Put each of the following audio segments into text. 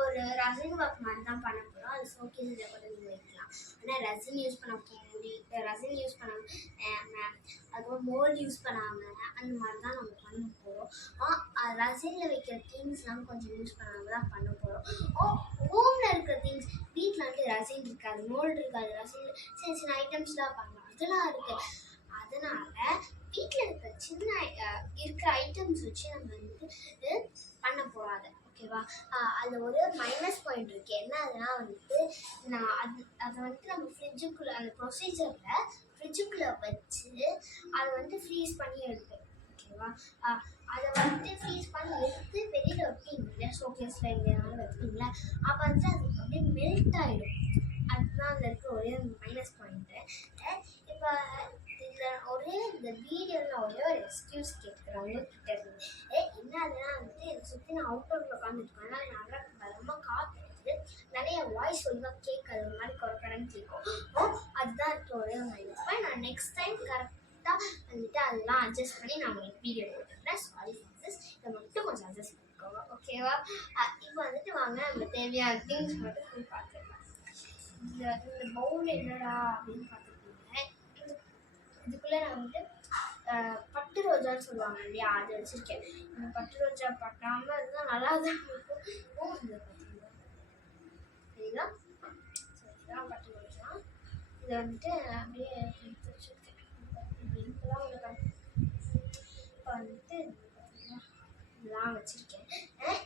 ஒரு ரசின் ஒர்க் மாதிரி தான் பண்ண போகிறோம். அது ஷோகேஸில் கூட நீங்கள் வைக்கலாம். ஆனால் ரசின் யூஸ் பண்ண ரசின் யூஸ் பண்ண அதுக்கப்புறம் மோல்டு யூஸ் பண்ணாமல் அந்த மாதிரி தான் நம்ம பண்ண போகிறோம். ரசினில் வைக்கிற திங்ஸ்லாம் கொஞ்சம் யூஸ் பண்ணாமல் தான் பண்ண போகிறோம். ஹோமில் இருக்கிற திங்ஸ் வீட்டில் வந்து ரசின் இருக்காது, மோல்டு இருக்காது, ரசின் சின்ன சின்ன ஐட்டம்ஸ் தான் பண்ணலாம், அதெல்லாம் இருக்குது. அதனால் வீட்டில் இருக்கிற சின்ன இருக்கிற ஐட்டம்ஸ் வச்சு நம்ம வந்துட்டு பண்ண போகிறோம். அதை ஓகேவா? அதில் ஒரு மைனஸ் பாயிண்ட் இருக்குது. என்ன அதுனா வந்துட்டு அதை வந்துட்டு நம்ம ஃப்ரிட்ஜுக்குள்ளே அந்த ப்ரொசீஜரில் ஃப்ரிட்ஜுக்குள்ளே வச்சு அதை வந்து ஃப்ரீஸ் பண்ணி எடுப்பேன். ஓகேவா? அதை வந்துட்டு ஃப்ரீஸ் பண்ணி எடுத்து வெளியில் வைப்பீங்களா, ஷோகேஸில் எங்கேயாவது வைப்பீங்களா, அப்போ வந்துட்டு அது அப்படியே மெல்ட் ஆகிடும். அதுதான் அதில் இருக்க ஒரே மைனஸ் பாயிண்ட்டு. இப்போ இந்த வீடியோவில் ஒரே ஒரு எக்ஸ்கியூஸ் கேட்குறேன் உங்ககிட்ட இருந்து. என்ன அதுனா வந்துட்டு என்னை சுற்றி நான் அவுட்டோரில் உட்காந்துருக்கேன், அதனால் நல்லா பலமாக காற்று நிறைய வாய்ஸ் ஒழுங்காக கேட்காது, ஒரு மாதிரி குறைக்கடன்னு கேட்கும். அதுதான் இருக்க ஒரே ஒரு மைனஸ் பாயிண்ட். நான் நெக்ஸ்ட் டைம் கரெக்டாக வந்துட்டு அதெல்லாம் அட்ஜஸ்ட் பண்ணி நான் உங்களுக்கு வீடியோ போட்டுக்கிறேன். Sorry for this. இதை மட்டும் கொஞ்சம் அட்ஜஸ்ட் பண்ணிக்கோங்க. ஓகேவா? இப்போ வந்துட்டு வாங்க நம்ம தேவையான திங்ஸ் மட்டும் போய் பார்த்துக்கலாம். இந்த பவுல் என்னடா அப்படின்னு பார்த்துக்கிட்டீங்க. இதுக்குள்ளே நான் வந்துட்டு பட்டு ரோஜான்னு சொல்லுவாங்க இல்லையா, அது வச்சுருக்கேன். இந்த பட்டு ரோஜா பட்டாமல் இருந்தால் நல்லா தான் இருக்கும். இந்த பார்த்தீங்களா, சரிங்களா? சரிதான் பட்டு ரோஜா. இதை வந்துட்டு அப்படியே எடுத்து வச்சுருக்கேன். இப்படிலாம் உங்களுக்கு இப்போ வந்துட்டு பார்த்தீங்கன்னா இதெல்லாம் வச்சுருக்கேன்.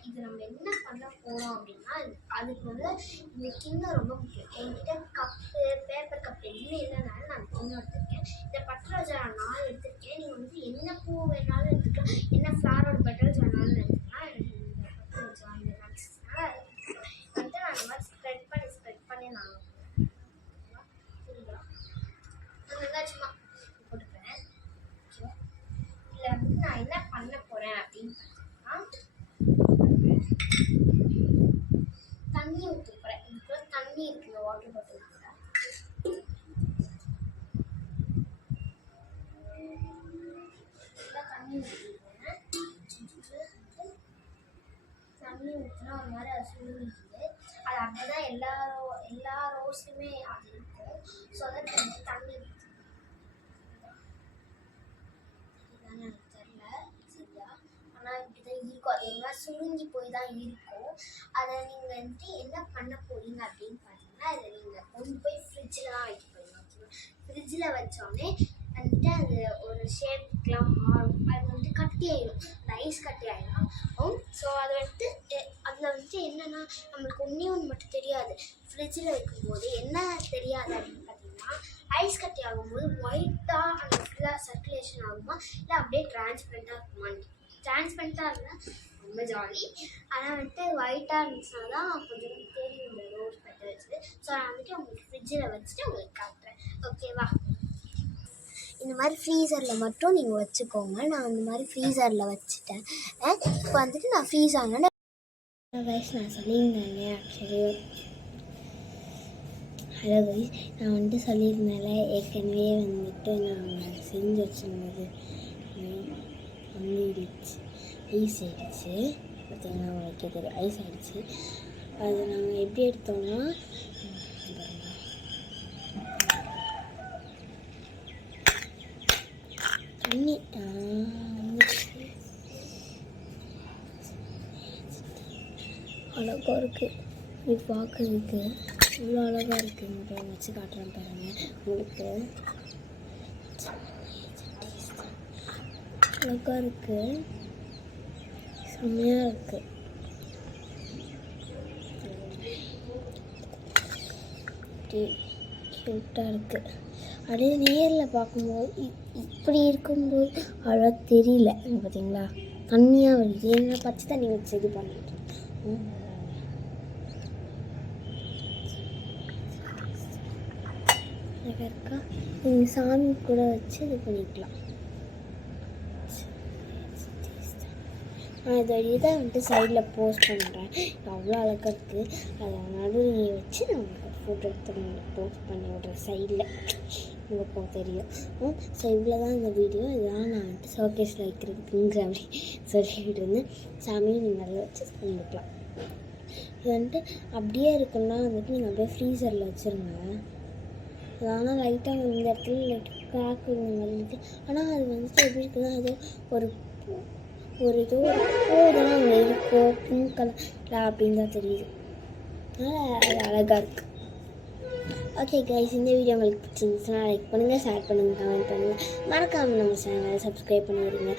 இது நம்ம என்ன பண்ண போகிறோம் அப்படின்னா, அதுக்கு வந்து இந்த கிண்ணம் ரொம்ப முக்கியம். என்கிட்ட கப்பு, பேப்பர் கப் எதுவுமே இல்லைனாலும் நான் கிண்ணம் எடுத்துருக்கேன். இந்த பட்டு ரோஜா நான் எடுத்துருக்கேன். நீங்கள் வந்து என்ன பூ வேணாலும் எடுத்துக்கலாம், என்ன ஃப்ளாரோட பெட்டல்ஸ் வேணாலும் எடுத்துக்கலாம். எனக்கு இந்த பட்டு ரோஜா இந்த நட்ஸ்னால வந்துட்டு நான் இந்த மாதிரி ஸ்ப்ரெட் பண்ணி நான் சரிங்களா சும்மா போட்டுக்கிறேன். ஓகேவா? இதில் வந்து நான் என்ன பண்ண போகிறேன் அப்படின்னு பார்த்தீங்கன்னா, தண்ணி ஊற்ற போகிறேன். இதுக்குள்ள தண்ணி இருக்குங்க, வாட்டர் பாட்டில் கூட தண்ணி ஊற்றிடுவேன். தண்ணி ஊற்றினா ஒரு மாதிரி அது சுருங்கிக்குது. அது அப்போ தான் எல்லா ரோஸ்லையுமே அது இருக்கும். ஸோ அதை தண்ணி இதுதானே எனக்கு தெரில சரியா, ஆனால் இப்படி தான் இருக்கும். அது எல்லாம் சுருங்கி போய் தான் இருக்கும். அதை நீங்கள் வந்துட்டு என்ன பண்ண போகிறீங்க அப்படின்னு பார்த்தீங்கன்னா, அதை நீங்கள் கொண்டு போய் ஃப்ரிட்ஜில் தான் வைக்க போகிறீங்க. ஓகேவா? ஃப்ரிட்ஜில் வச்சோடனே வந்துட்டு அது ஒரு ஷேப்க்கெலாம் மாறும். அது வந்துட்டு கட்டி ஆகிடும், ஐஸ் கட்டி ஆகிடும். ஸோ அதை வந்துட்டு அதில் வந்துட்டு என்னென்னா நம்மளுக்கு ஒன்று மட்டும் தெரியாது. ஃப்ரிட்ஜில் வைக்கும்போது என்ன தெரியாது அப்படின்னு பார்த்தீங்கன்னா, ஐஸ் கட்டி ஆகும்போது ஒயிட்டாக அந்த ஃபுல்லாக சர்க்குலேஷன் ஆகுமா, இல்லை அப்படியே டிரான்ஸ்பரண்ட்டாக இருக்குமா. டிரான்ஸ்பரண்ட்டாக இருந்தால் ரொம்ப ஜாலி. ஆனால் வந்துட்டு ஒயிட்டாக இருந்துச்சுன்னா தான் கொஞ்சம் தெரியும் இந்த ரோஸ் பெட்டல்ஸு. ஸோ நான் வந்துட்டு உங்களுக்கு ஃப்ரிட்ஜில் வச்சுட்டு உங்களுக்கு காட்டுறேன். ஓகேவா? இந்த மாதிரி ஃப்ரீசரில் மட்டும் நீங்கள் வச்சுக்கோங்க. நான் அந்த மாதிரி ஃப்ரீசரில் வச்சுட்டேன். இப்போ வந்துட்டு நான் ஃப்ரீஸ் ஆனால் கைஸ் நான் சொல்லியிருந்தேங்க ஆக்சுவலி ஹலோ கைஸ் நான் வந்துட்டு சொல்லியிருந்தேன்ல ஏற்கனவே வந்துட்டு நான் செஞ்சு வச்சுருந்தது வந்துடுச்சு, ஐஸ் ஆகிடுச்சு. பார்த்தீங்கன்னா உங்களுக்கு தெரியும் ஐஸ் ஆகிடுச்சு. அது நாங்கள் எப்படி எடுத்தோம்னா தண்ணி அழகாக இருக்குது. இது பார்க்குறதுக்கு இவ்வளோ அழகாக இருக்குது. வச்சு காட்டுறேன் பாருங்கள் உங்களுக்கு. அழகாக இருக்குது, செம்மையாக இருக்குது. க்யூட்டாக இருக்குது. அப்படியே நேரில் பார்க்கும்போது இப்படி இருக்கும்போது அவ்வளோ தெரியல. பார்த்தீங்களா தண்ணியாக வருது, என்ன பச்சை தண்ணி வச்சு இது பண்ணிட்டு அழகாக இருக்கா. நீங்கள் சாமி கூட வச்சு இது பண்ணிக்கலாம். நான் இதை தான் வந்துட்டு சைடில் போஸ்ட் பண்ணுறேன். அவ்வளோ அழகாக இருக்குது. அதை நடுவில் வச்சு நான் உங்களுக்கு ஃபோட்டோ எடுத்து உங்களுக்கு போஸ்ட் பண்ணி விட்றேன் சைடில், உங்களுக்கு தெரியும். ஸோ இவ்வளோ தான் இந்த வீடியோ. இதெல்லாம் நான் வந்துட்டு ஷோகேஸில் வைக்கிறதுக்குங்கிற அப்படி சொல்லிக்கிட்டு இருந்தேன். சாமியும் நீங்கள் நல்லா வச்சு கும்பிட்டுக்கலாம். இது வந்துட்டு அப்படியே இருக்குன்னா வந்துட்டு நீங்கள் அப்படியே ஃப்ரீசரில் வச்சுருங்க. ஆனால் லைட்டாக இந்த இடத்துல லைட் கிராக் இந்த மாதிரி இருக்குது. ஆனால் அது வந்துட்டு எப்படி இருக்குன்னா ஏதோ ஒரு ஏதோ ஒரு பூதான் அங்கே இருக்கும், பிங்க் கலரில் அப்படின்னு தான் தெரியுது. அதனால் அது அழகாக இருக்குது. ஓகே கைஸ், இந்த வீடியோ உங்களுக்கு பிடிச்சிருந்துச்சுன்னா லைக் பண்ணுங்கள், ஷேர் பண்ணுங்கள், கமெண்ட் பண்ணுங்கள். மறக்காமல் நம்ம சேனலை சப்ஸ்கிரைப் பண்ணிடுங்க.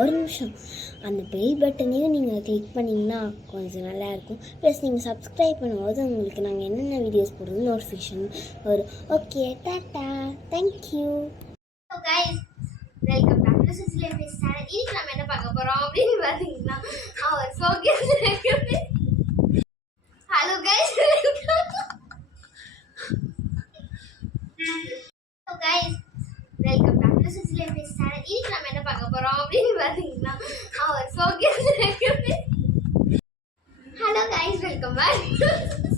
ஒரு நிமிஷம், அந்த பெல் பட்டனையும் நீங்கள் கிளிக் பண்ணிங்கன்னா கொஞ்சம் நல்லாயிருக்கும். ப்ளஸ் நீங்கள் சப்ஸ்கிரைப் பண்ணும்போது உங்களுக்கு நாங்கள் என்னென்ன வீடியோஸ் போடுறது நோட்டிஃபிகேஷன் வரும். Okay, tata, thank you. So guys, welcome back to Susili face channel. இன்னைக்கு நம்ம என்ன பார்க்க போகிறோம் அப்படின்னு பார்த்தீங்கன்னா அவர் hello guys, so guys, welcome back to Susili face channel. இன்னைக்கு நம்ம என்ன பார்க்க போகிறோம் அப்படின்னு பார்த்தீங்கன்னா அவர் ஹலோ கைஸ், வெல்கம் பேக்.